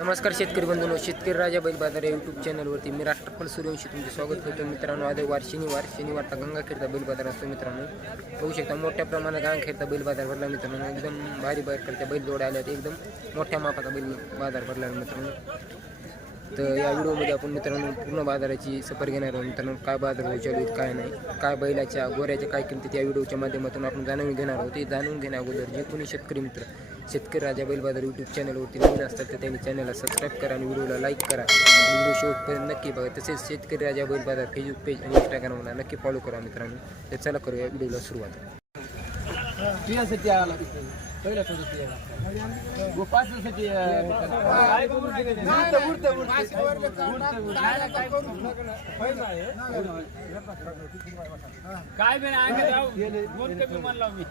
नमस्कार शेतकरी बंधूंनो शेतकरी राजा बैल बाजार या युट्यूब चॅनलवरती मी राष्ट्रपाल सूर्यवंशी तुमचे स्वागत करतो. मित्रांनो आज वार शनिवार शनिवारचा गंगाखेडचा बैल बाजार असतो मित्रांनो. बघू शकता मोठ्या प्रमाणात गंगाखेडचा बैल बाजार भरला मित्रांनो. एकदम भारी करता बैल जोड्या आल्यात. एकदम मोठ्या मापाचा बैल बाजार भरला मित्रांनो. तर या व्हिडिओमध्ये आपण मित्रांनो पूर्ण बाजाराची सफर घेणार आहोत मित्रांनो. काय बाजार भाव चालू आहेत काय नाही काय बैलाच्या गोऱ्याच्या काय किमती या व्हिडिओच्या माध्यमातून आपण जाणून घेणार आहोत. ते जाणून घेण्या अगोदर जे कोणी शेतकरी मित्र शेतकरी राजा बैलबाजार यूट्यूब चॅनलवरती नवीन असतात तर त्यांनी चॅनलला सबस्क्राईब करा आणि व्हिडिओला लाईक करा. व्हिडिओ शेवटपर्यंत नक्की बघा. तसेच शेतकरी राजा बैलबाजार फेसबुक पेज आणि इंस्टाग्रामला नक्की फॉलो करा मित्रांनो. तर चला करूया व्हिडिओला सुरुवात. काय बी आम्ही जाऊ. दोन कमी म्हणला मी.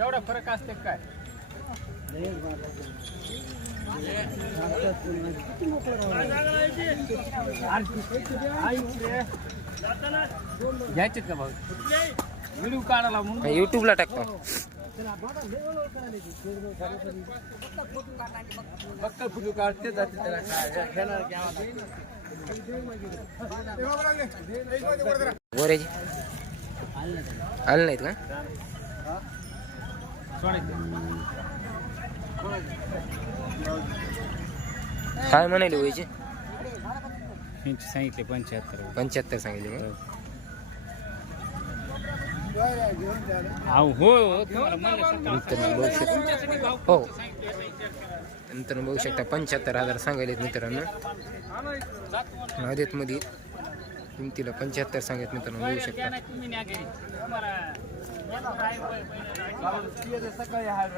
एवढा फरक असते काय? घ्यायचे का भाऊ? व्हिडिओ काढायला म्हणून. यूट्यूबला टाकतो. फोटो काढते जाते त्याला काय घेणार आलं नाहीत का? काय म्हणाले व्हायचे सांगितले पंच्याहत्तर. पंच्याहत्तर सांगितले का? हो हो तुम्हाला म्हणलं मित्रांनो बघू शकता. हो. मित्रांनो बघू शकता. पंच्याहत्तर हजार सांगायलेत मित्रांनो. आदेत मध्ये किमतीला पंच्याहत्तर सांगत मित्रांनो. बघू शकता. तुम्ही न्या घरी तुम्हाला पियाचं सकाळी हाल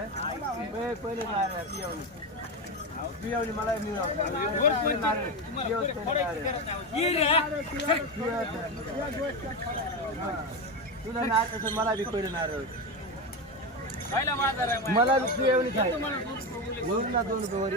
पहिले- नारळ, पियावणी. पियावणी मला तुला नाच तसं मला बी पहिले नारळ मला बी तू आहे वरून ना दोन रुपये वरी.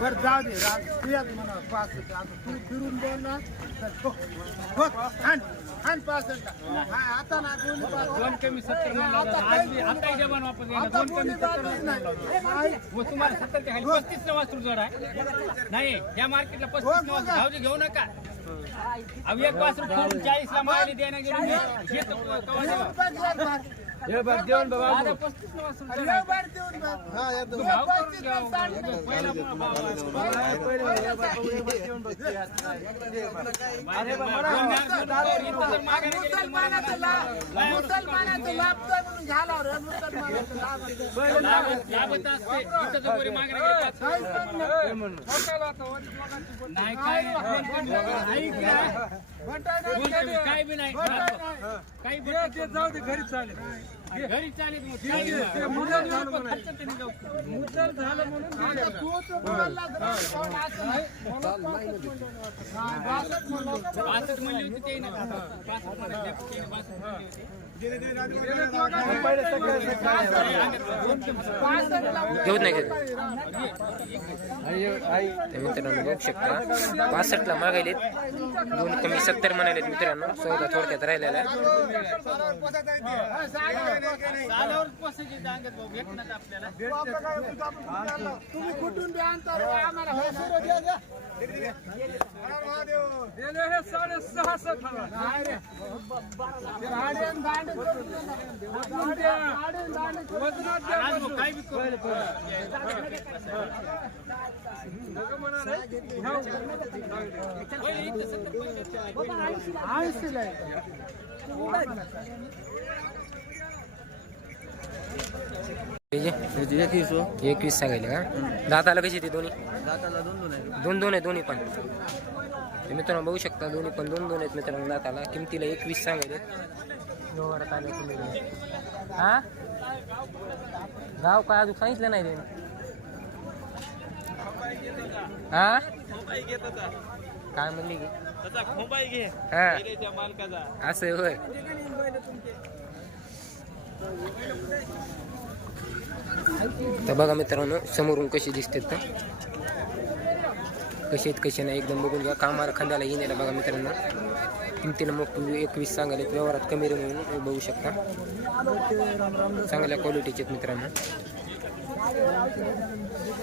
बर जाऊ दे राज. तुझ्याच म्हणा पाच आता तू फिरून बोल ना तर हा, आता ना पाच दोन कमी सत्तर आता तुम्हाला सत्तर पस्तीस न वास्तू जोड. आहे नाही या मार्केटला पस्तीस न वास्तू. जाऊ दे घेऊ नका. अहो एक करून चाळीस ला मागणी द्यायला गेलो. हे. हा मुसलमानाचं लाभ मुसलमानाचं लाभतोय म्हणून झाला रे मुसलमानाचं लाभ लाभत लाभत असते इथं जर कोणी मागायला गेलं पाच- हे म्हणून. नाही काय दोन कमी ऐक ना. काय बी नाही. काही. जाऊ दे. घरी चालेल. घरी चालेल. मुद्दाम झालं म्हणून. म्हणली होती? ते ना पासष्ट म्हणायचे, ते ना पासष्ट म्हणली होती. पहिले सकाळी सकाळी बासष्टला घेऊत नाही घेत तर मित्रांनो बघू शकता पासष्टला मागायलेत दोन कमी सत्तर म्हणालेत मित्रांनो. सौदा थोडक्यात राहिलेला आहे. एकवीस सांगायले का? दाताला कशी ती दोन्ही? दाताला दोन दोन आहे दोन दोन आहे दोन्ही पण. मित्रांनो बघू शकता दोन्ही पण दोन दोन आहेत मित्रांनो दाताला. किमतीला एकवीस सांगायले. व्यवहारात आले तुम्ही हा? गाव काय अजून सांगितलं नाही त्याने. हा? काय म्हणली की हा. असं आहे होय. तर बघा मित्रांनो समोरून कशी दिसतात तर. कसे आहेत कसे नाही एकदम बघून घ्या. कामाला खांद्याला येण्याला बघा मित्रांनो. किमतीला मग तुम्ही एकवीस सांगाले व्यवहारात कमी रे म्हणून तुम्ही बघू शकता. चांगल्या क्वालिटीचे आहेत मित्रांनो.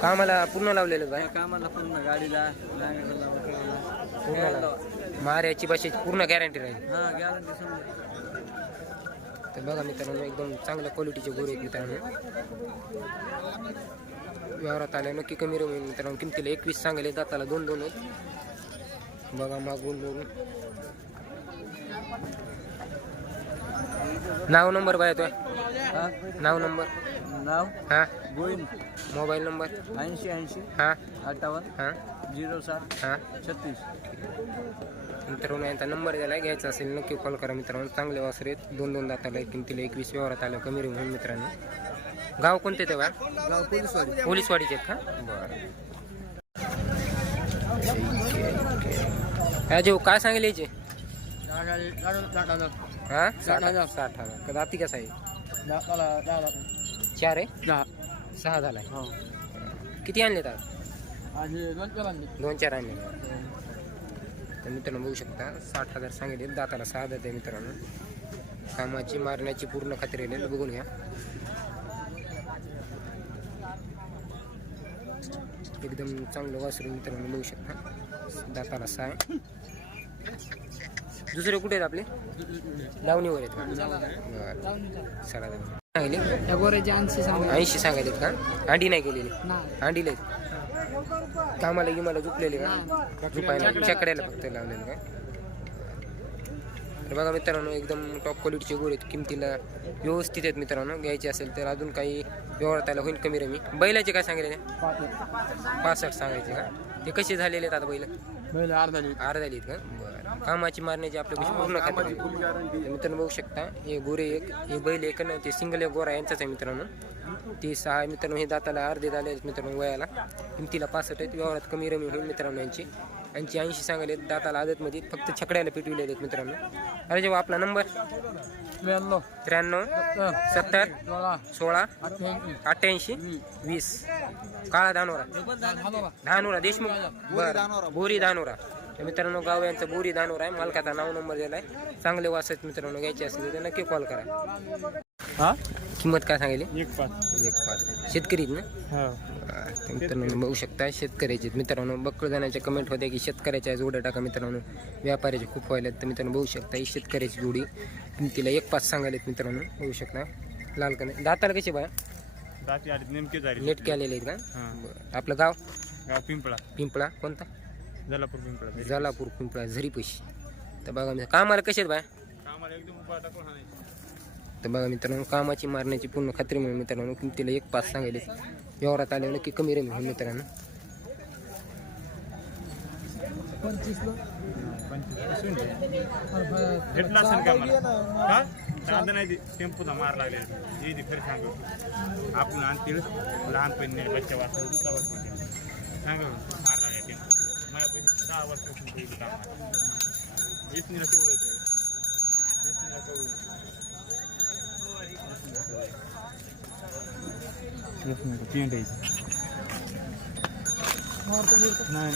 कामाला पूर्ण लावलेलं बाय कामाला पूर्ण गाडीला लाव. माऱ्याची भाषेची पूर्ण गॅरंटी राहील. हा गॅरंटी तर बघा मित्रांनो एकदम चांगल्या क्वालिटीचे गोरे आहेत मित्रांनो. व्यवहारात आल्या नक्की कमी रे होईल मित्रांनो किमतीला एकवीस सांगायला दाताला दोन दोन आहेत. बघा मागून बघून नाव नंबर बाय तो? नाव नंबर? नाव? हां? गोविंद. Mobile number? ऐंशी ऐंशी. हां? अठ्ठावन्न. हां? झिरो सात. हां? छत्तीस. मित्रांनो यांचा नंबर द्यायला घ्यायचा असेल नक्की कॉल करा मित्रांनो. चांगले वासरे आहेत. दोन दोन दाताला किमतीला एकवीस व्यवहारात आलं कमी रे म्हणून मित्रांनो. गाव कोणते तेव्हा? गाव पोलीसवाडी. पोलीसवाडीचे आहेत का? बरं. राजीव काय सांगेल याचे? हा? साठ हजार. साठ हजार. का दाती कसा आहे? चार आहे? सहा झालाय. हो. किती आणले तर आणि दोन चार आणले तर मित्रांनो बघू शकता साठ हजार सांगितले दाताला सहा दात आहे मित्रांनो. कामाची मारण्याची पूर्ण खात्री आहे. बघून घ्या. एकदम चांगलं वासरू मित्रांनो बघू शकता. दाताला सहा आहे. दुसरे कुठे आहेत आपले? लावणीवर आहेत का. सांगितले गोऱ्याची ऐंशी सांगा. ऐंशी सांगायलेत का? अंडी नाही केलेली. नाही अंडीले कामाला गिमाला झुकलेले का? झुपायला. चकड्याला फक्त लावलेलं का तर बघा मित्रांनो एकदम टॉप क्वालिटीचे गोरे आहेत. किमतीला व्यवस्थित आहेत मित्रांनो. घ्यायचे असेल तर अजून काही व्यवहारात आला होईल कमी रमी. बैलाचे काय सांगितले? पासष्ट. सांगायचे का? ते कसे झालेले आहेत आता बैल? बैल अर्धा अर्धा लिहित का? बरं. कामाची मारण्याची आपल्याकडे पूर्ण खात्री मित्रांनो बघू शकता हे गोरे एक हे बैल एक ते सिंगल एक गोरा यांचाच आहे मित्रांनो. ते सहा मित्रांनो हे दाताला अर्धे झाले आहेत मित्रांनो वयाला. किमतीला पासष्ट आहेत व्यवहारात कमी रमी होईल मित्रांनो यांची. यांची ऐंशी सांगायले आहेत. दाताला आदतमध्ये फक्त छकड्याला पेटविले आहेत मित्रांनो. अरे जेव्हा आपला नंबर? त्र्याण्णव. त्र्याण्णव सत्तर. सोळा. अठ्ठ्याऐंशी. वीस. काळा धानोरा धानोरा देशमुख. बरं. बोरी धानोरा तर मित्रांनो गाव यांचं बोरी धानोरा आहे. मालकाचा नाव नंबर दिलाय. चांगले वास आहेत मित्रांनो घ्यायचे असतील तर नक्की कॉल करा. हा? किंमत काय सांगितली एक पाच. एक पाच. शेतकरीत ना? हा. तर मित्रांनो बघू शकता शेतकऱ्याचे. मित्रांनो बक्कळ जणांच्या कमेंट होत्या की शेतकऱ्याच्या जोड्या टाका मित्रांनो. व्यापाऱ्याचे खूप व्हायला तर मित्रांनो बघू शकता ही शेतकऱ्याची जोडी. किमतीला एक पाच सांगायलेत मित्रांनो. बघू शकता. लाल कने दाताला कशी बाय नेमके झाली नेटके आलेले आहेत का. बरं. आपलं गाव? गाव पिंपळा. पिंपळा. कोणता? जलापूर पिंपळा जालापूर पिंपळा झरी पैसे. तर बघा मी कामाला कसे आहेत बाय कामाला एकदम उभा टाकून हाणायचं. तर बघा मित्रांनो कामाची मारण्याची पूर्ण खात्री म्हणून मित्रांनो किमतीला एक पाच सांगायले व्यवहारात आले नक्की कमी रे म्हणून मित्रांनो. पंचवीसला भेटला असेल का मला का साधं नाही टेम्पोचा मार लागले. ती खरं सांगू. आपण आणतील. लहानपणी बच्चा वाचतो सांग. मार लागले. पैसे सहा वर्षापासून पहिली काम आहे वेचणीला केवढं पेंट आहे नाही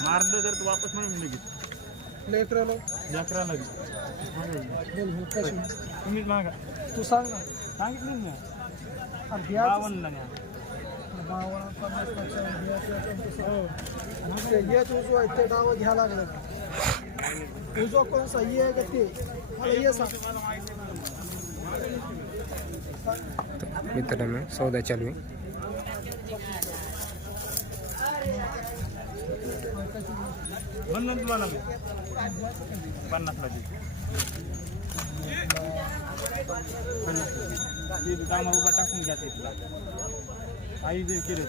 मारलं तर तू वापस म्हणून लगेच बोल बोल कशी तुम्हीच मागा तू सांग ना सांगितलं ना बावन्न पन्नास पंचावन्न पंचवीस. ते ते डावं घ्या लागलं तुझं कोण सही आहे का ते मला ये सांग मित्रांनो सौदा चालू आहे म्हणून ते कामावर उभा टाकून घ्या ते तुला आई जे केले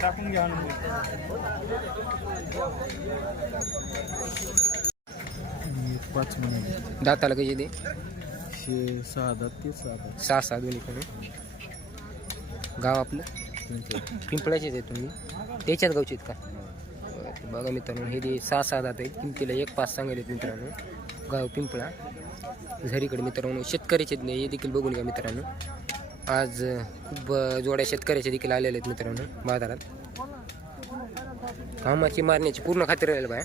टाकून घ्या पाच महिने दाताला कशी दे? एकशे सहा दात ते सहा दात. सहा सहा दोन्ही पण गाव आपलं? पिंपळाचेच. आहे तुम्ही? त्याच्याच गावचे आहेत का? बरं, बघा मित्रांनो हे जे सहा सहा दात आहेत किमतीला एक पाच सांगायले मित्रांनो. गाव पिंपळा. झरीकडे मित्रांनो शेतकऱ्याचे हे देखील बघून घ्या मित्रांनो. आज खूप जोड्या शेतकऱ्याच्या देखील आलेल्या आहेत मित्रांनो बाजारात. कामाची मारण्याची पूर्ण खात्री राहील बाय.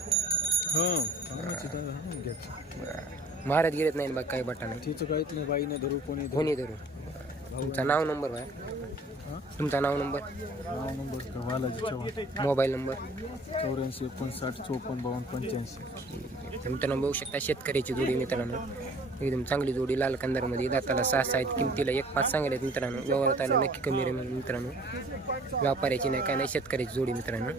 महाराज गिरत नाही बाग काही बटा नाही. तिचं काहीच नाही बाईने धरू कोणी धरू. कोणी धरू. तुमचं नाव नंबर बाय तुमचा नाव नंबर? नाव number Balaji Chavan. Mobile number? चौऱ्याऐंशी एकोणसाठ चोपन्न बावन्न पंच्याऐंशी. तर मित्रांनो बघू शकता शेतकऱ्याची जोडी मित्रांनो. एकदम चांगली जोडी लाल कंदारमध्ये दाताला सहा सहा आहेत किमतीला एक पाच सांगायला आहेत मित्रांनो. व्यवहारात आलं नक्की कमी रे मित्रांनो. व्यापाऱ्याची नाही काय नाही शेतकऱ्याची जोडी मित्रांनो.